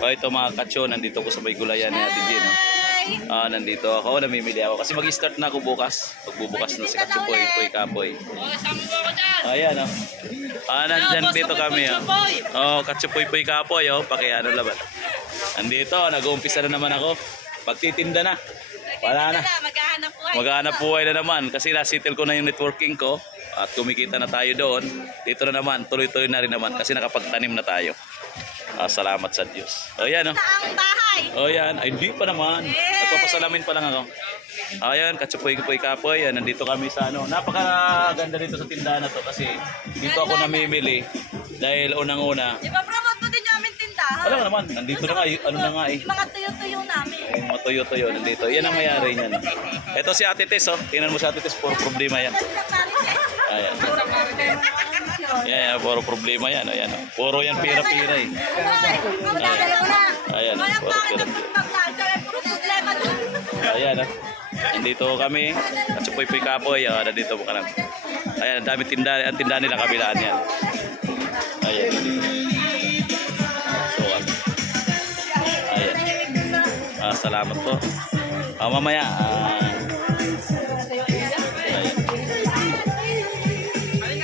O ito mga kacho, nandito ko sa may gulayan ni Ate Jean. Nandito ako, namimili ako kasi mag-start na ako bukas. Pagbubukas na si Katsupoy, Poy Kapoy. Ayan o. Nandyan dito kami o. Katsupoy, Poy Kapoy o. Pakiano laban. Nandito, nag-uumpisa na naman ako. Pagtitinda na. Wala na. Maghahanap buhay na naman kasi nasitil ko na yung networking ko at kumikita na tayo doon. Dito na naman, tuloy-tuloy na rin naman kasi nakapagtanim na tayo. Salamat sa Diyos. O yan o. O yan. Ay, hindi pa naman. Nagpapasalamin pa lang ako. Ayan, Katsupoy Kapoy. Nandito kami sa ano. Napakaganda dito sa tindahan na to kasi dito ako namimili dahil unang-una. Ipapromote mo din namin tindahan. Alam naman, nandito na nga. Ano na nga eh. Yung mga tuyo-tuyo namin. Yung mga tuyo-tuyo nandito. Yan ang mayari niyan. Ito si Ate Tess, oh. Tingnan mo si Ate Tess, puro problema yan. Ayan. Yan, puro problema yan. Ayan, oh. Puro yan pira-pira eh. Ayan, puro pira-pira. Ayan, oh. Nandito kami. Katsupoy Kapoy. Nandito po ka lang. Ayan, ang dami tindahan. Ang tindahan nila kabilaan yan. Ayan. So, ayan. Salamat po. Mamaya,